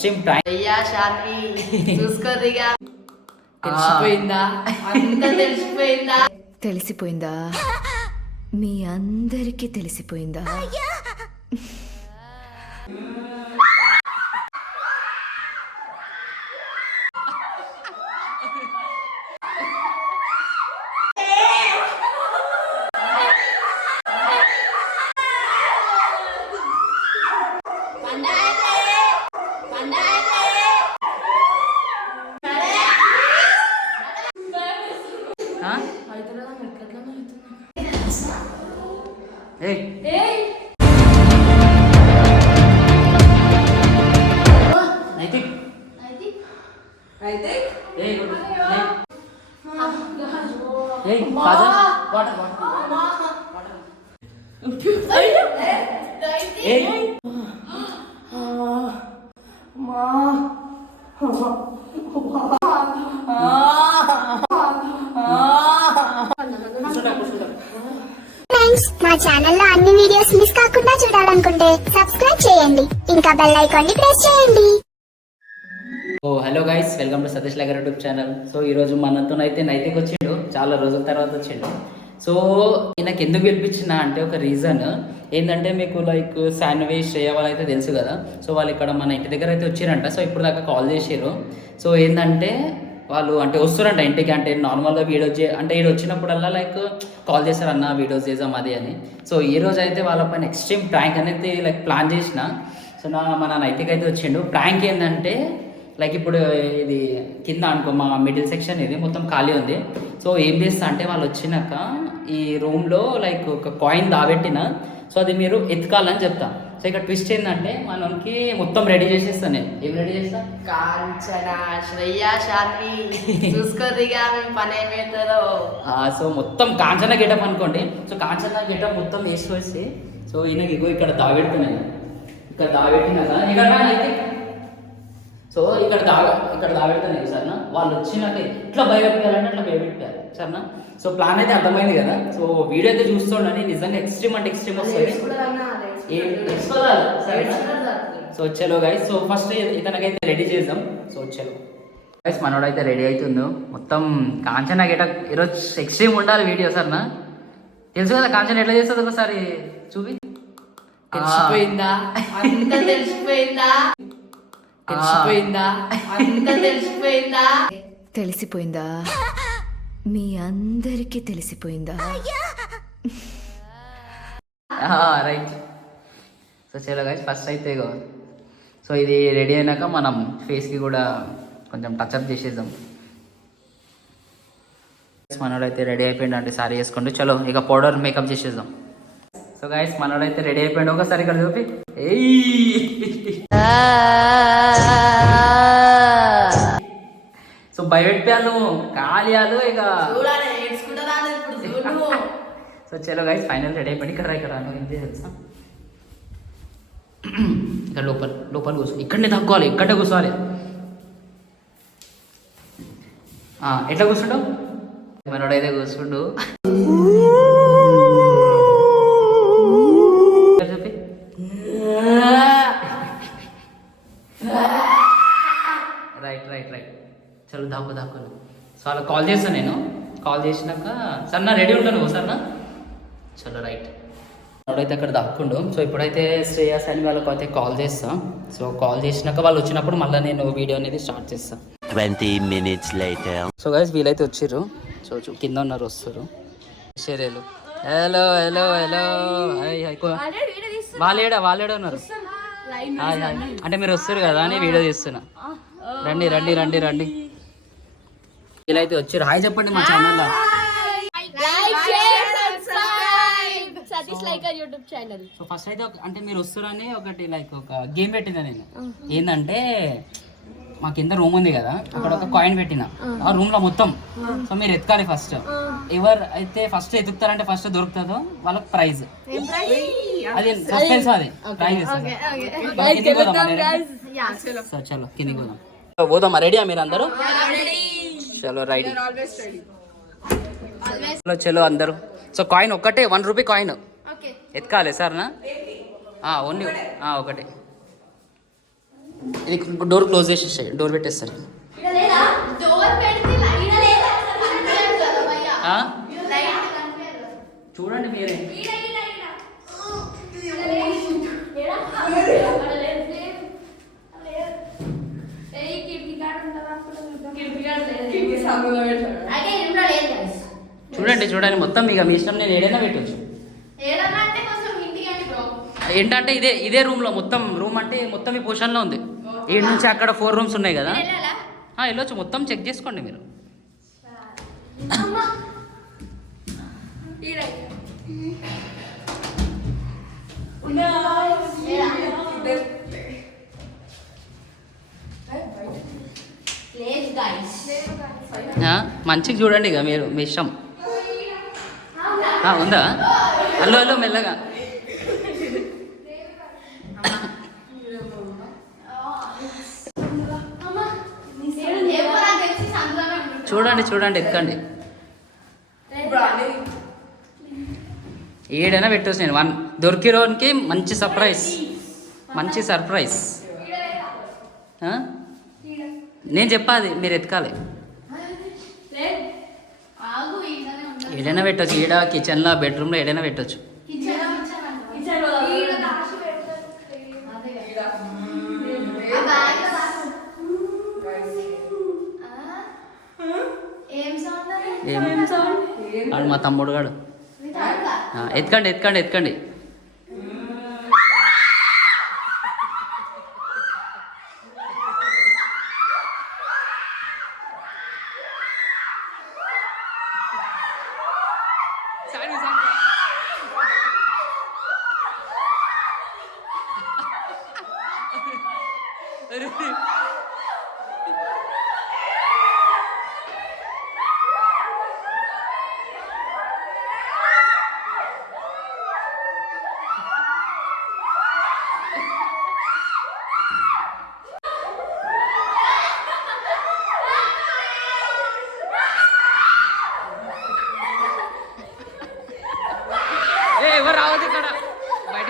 Extreme prank. అయ్యా శాన్వి చూసుకోదిగా. తెలిసిపోయిందా? అంతా తెలిసిపోయిందా? తెలిసిపోయిందా? మీ అందరికీ తెలిసిపోయిందా? మా ఛానల్లో అన్ని వీడియోస్ మిస్ కాకుండా చూడాలనుకుంటే సబ్స్క్రైబ్ చేయండి, ఇంకా బెల్ ఐకాన్ ని ప్రెస్ చేయండి. Oh hello guys, welcome to Satish లగర్ యూట్యూబ్ ఛానల్. సో ఈరోజు మనతోనైతే నైతిక్ వచ్చిండు, చాలా రోజుల తర్వాత వచ్చిండు. సో ఈయనకి ఎందుకు పిలిపించిన అంటే ఒక రీజన్ ఏంటంటే, మీకు లైక్ శాండ్విచ్ వాళ్ళైతే తెలుసు కదా. సో వాళ్ళు ఇక్కడ మన ఇంటి దగ్గర అయితే వచ్చిరంట. సో ఇప్పుడు దాకా కాల్ చేసారు. సో ఏంటంటే వాళ్ళు అంటే వస్తారంట ఇంటికి. అంటే నార్మల్గా వీడియో అంటే వీడు వచ్చినప్పుడల్లా లైక్ కాల్ చేశారు, అన్న వీడియోస్ చేసాం అది అని. సో ఈ రోజు అయితే వాళ్ళపైన ఎక్స్ట్రీమ్ ప్రాంక్ అనేది లైక్ ప్లాన్ చేసిన. సో మన నైతిక్ అయితే వచ్చిండు. ప్రాంక్ ఏంటంటే లైక్ ఇప్పుడు ఇది కింద అనుకో, మా మిడిల్ సెక్షన్ ఇది మొత్తం ఖాళీ ఉంది. సో ఏం చేస్తా అంటే వాళ్ళు వచ్చినాక ఈ రూమ్లో లైక్ ఒక కాయిన్ దాబెట్టిన, సో అది మీరు ఎత్తుకాలని చెప్తా. సో ఇక్కడ ట్విస్ట్ ఏంటంటే మనకి మొత్తం రెడీ చేసేస్తాను నేను. ఏం రెడీ చేస్తా? కాంచనా శ్రేయ శాన్వి చూసుకోదిగా మేము పని ఏమవుతుందో. సో మొత్తం కాంచనా గెటప్ అనుకోండి. సో కాంచనా గెటప్ మొత్తం వేసి సో ఈయనకి ఇగో ఇక్కడ దాబెడుతున్నాయి. ఇక్కడ దాబెట్టినాక ఇక్కడ అయితే సో ఇక్కడ దాబెడుతున్నాయి సరేనా. వాళ్ళు వచ్చినాక ఎట్లా భయపెట్టారంటే అట్లా భయపెట్టారు సరేనా. సో ప్లాన్ అయితే అర్థమైంది కదా. సో వీడియో అయితే చూస్తుండని నిజంగా ఎక్స్ట్రీమ్ అంటే ఎక్స్ట్రీమ్ వస్తుంది. సో చలో గైస్, సో ఫస్ట్ ఇతనికైతే రెడీ చేద్దాం. సో చలో గైస్, మనోడైతే రెడీ అవుతుందో. మొత్తం కాంచనా గెటప్ ఈరోజు ఎక్స్ట్రీమ్ ఉండాలి వీడియో సరేనా. తెలుసు కదా కాంచనా ఎట్లా చేస్తుంది, ఒకసారి చూపి. తెలిసిపోయిందా? అంతా తెలిసిపోయిందా? తెలిసిపోయిందా? అంతా తెలిసిపోయిందా? తెలిసిపోయిందా? మీ అందరికీ తెలిసిపోయిందా? రైట్. సో చలో గైస్, ఫస్ట్ అయితే ఇగో సో ఇది రెడీ అయినాక మనం ఫేస్కి కూడా కొంచెం టచ్అప్ చేసేద్దాం. మనోడైతే రెడీ అయిపోయింది అంటే సారీ వేసుకోండి. చలో ఇక పౌడర్ మేకప్ చేసేద్దాం. సో గైస్ మనోడైతే రెడీ అయిపోయింది, ఒకసారి ఇక్కడ చూపి. సో భయపెట్టాను కాలియాలు ఇక. సో చలో గైస్ ఫైనల్ రెడీ అయిపోయింది. ఇక్కడ ఏం తెలుసా, ఇక్కడ లోపల కూర్చో, ఇక్కడనే తక్కువాలి, ఇక్కడే కూర్చోవాలి. ఎట్లా కూర్చుంటావు? మనోడైతే కూర్చుండు. చెప్పి రైట్. చలో దాక్కోను. సో అలా కాల్ చేస్తాను నేను. కాల్ చేసినాక సార్ నా రెడీ ఉంటాను సరేనా. చలో రైట్. అయితే అక్కడ దాక్కుండు. సో ఇప్పుడైతే శ్రేయస్ అని వాళ్ళకి అయితే కాల్ చేస్తాం. సో కాల్ చేసినాక వాళ్ళు వచ్చినప్పుడు మళ్ళీ నేను వీడియో అనేది స్టార్ట్ చేస్తాను. 20 minutes later. సో గైస్ వీలైతే వచ్చిర్రు. సో కింద ఉన్నారు, వస్తారు. షేరేలు హలో వాళ్ళేడా ఉన్నారు అంటే మీరు వస్తారు కదా అని వీడియో తీస్తున్నా. రండి వీలైతే వచ్చారు. హాయ్ చెప్పండి మా ఛానల్లో. Satish liker YouTube channel. So first అయితే అంటే మీరు వస్తారని ఒకటి లైక్ ఒక గేమ్ పెట్టినా నేను. ఏంటంటే మా కింద రూమ్ ఉంది కదా, అక్కడ ఒక కాయిన్ పెట్టిన ఆ రూమ్ లో మొత్తం. సో మీరు ఎత్తుకాలి ఫస్ట్. ఎవరు అయితే ఫస్ట్ ఎత్తుకుతారంటే ఫస్ట్ దొరుకుతుందో వాళ్ళకి ప్రైజ్. అది సస్పెన్స్, అది ప్రైజ్. సో చలో కిందికి పోదాం. పోదామా? రెడీయా మీరు అందరూ? చలో రెడీ. చలో అందరూ. సో కాయిన్ ఒక్కటే, 1 రూపీ కాయిన్ ఎత్తుకాలి సార్నా. ఓన్లీ ఒకటే. ఇది డోర్ క్లోజ్ చేసేసాయి, డోర్ పెట్టేస్తారు. డోర్ పెడితే లైట్ లేదా కనిపించదు కదా భయ్యా. ఆ? లైట్ కనిపించదు. చూడండి మీరే. ఈడ ఈడ ఈడ. ఏడా? అక్కడ లేదు. లేదు. ఏయ్ కిటికీ కాడ ఉంటదా అప్పుడు? కిటికీ కాడ లేదు. కిటికీ సాగులో పెట్టాడు. అయితే ఇంట్లో లేదు guys. చూడండి మొత్తం ఇక మీ ఇష్టం, నేను ఏదైనా పెట్టవచ్చు. ఏడన్నా అంటే కొంచెం ఇంటికి అని బ్రో. ఏంటంటే ఇదే రూమ్లో మొత్తం రూమ్ అంటే మొత్తం ఈ పొజిషన్లో ఉంది. ఈ నుంచి అక్కడ 4 రూమ్స్ ఉన్నాయి కదా, వెళ్ళాలా? వెళ్ళొచ్చు. మొత్తం చెక్ చేసుకోండి మీరు. అమ్మా. ఈడ. లేదు guys. మంచిగా చూడండి ఇక మీరు, మీ ఇష్టం. ఉందా? హలో మెల్లగా. చూడండి ఎక్కండి. ఏడైనా పెట్టవచ్చు. నేను 1 దొరికిరోనికి మంచి సర్ప్రైజ్. నేను చెప్పాది, మీరు ఎతకాలి. ఏడైనా పెట్టవచ్చు. ఈడ కిచెన్లో, బెడ్రూమ్లో ఏడైనా పెట్టవచ్చు. వాడు మా తమ్ముడు గాడు. ఎత్తుకండి. ఎవరు రావద్దు ఇక్కడ బయట.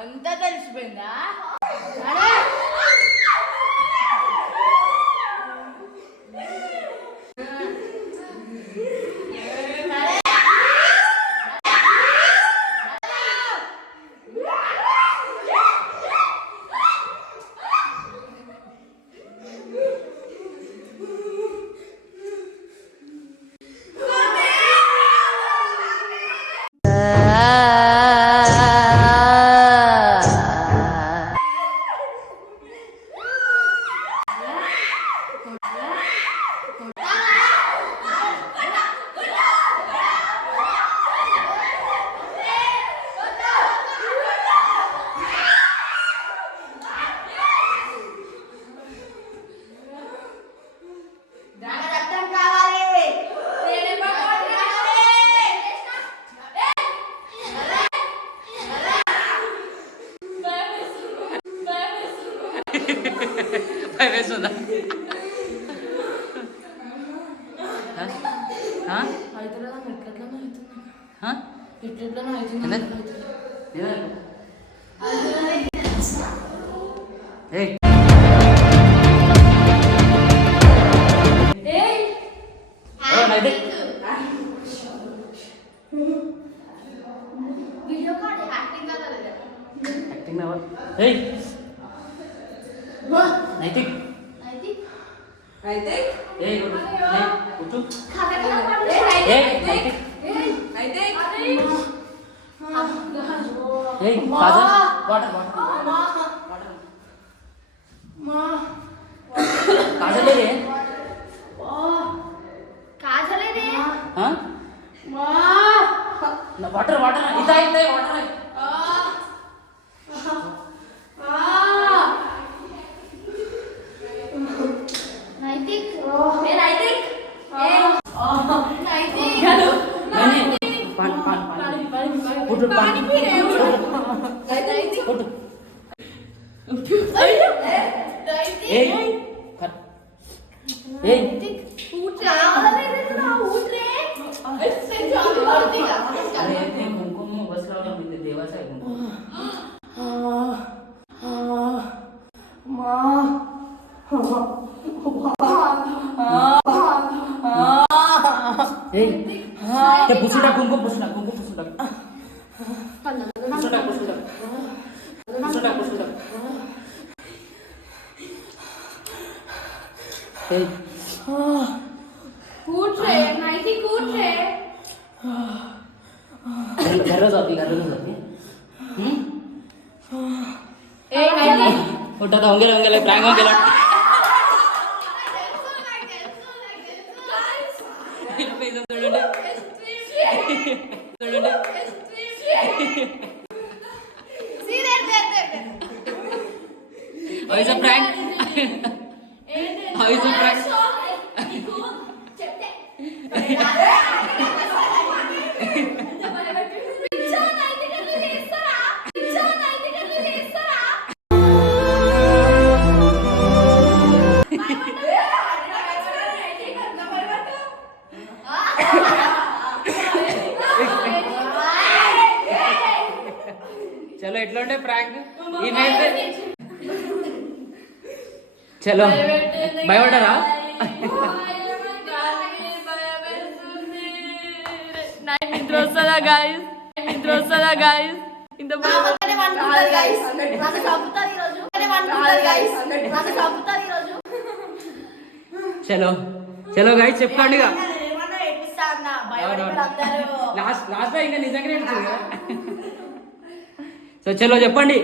అంతా తెలిసిపోయిందా? భయం వేస్తుందా? వీడియో కాల్ యాక్టింగ్ కదా యాక్టింగ్ నైతిక్ అయితే కూర్చో. Water కాజలేదే కాజలేదే water water ఇతాయి water Naitik ఏ నైతిక్ నైతిక్ కుంకుమ బస్ రావడం దేవాసాయ కుంకుమ పుసుడా కుంకుమ పుసుడా उठा होंगे प्रैंक होंगे How is a prank? How is a prank? चलो एट्ला प्रांक चलो भयपड्डारा నిద్ర వస్తుందా గాయస్ ఇంత चलो चलो गाइस చెప్పండి గా లాస్ట్ లాస్ట్ ఇంకా నిజంగానే సో చలో చెప్పండి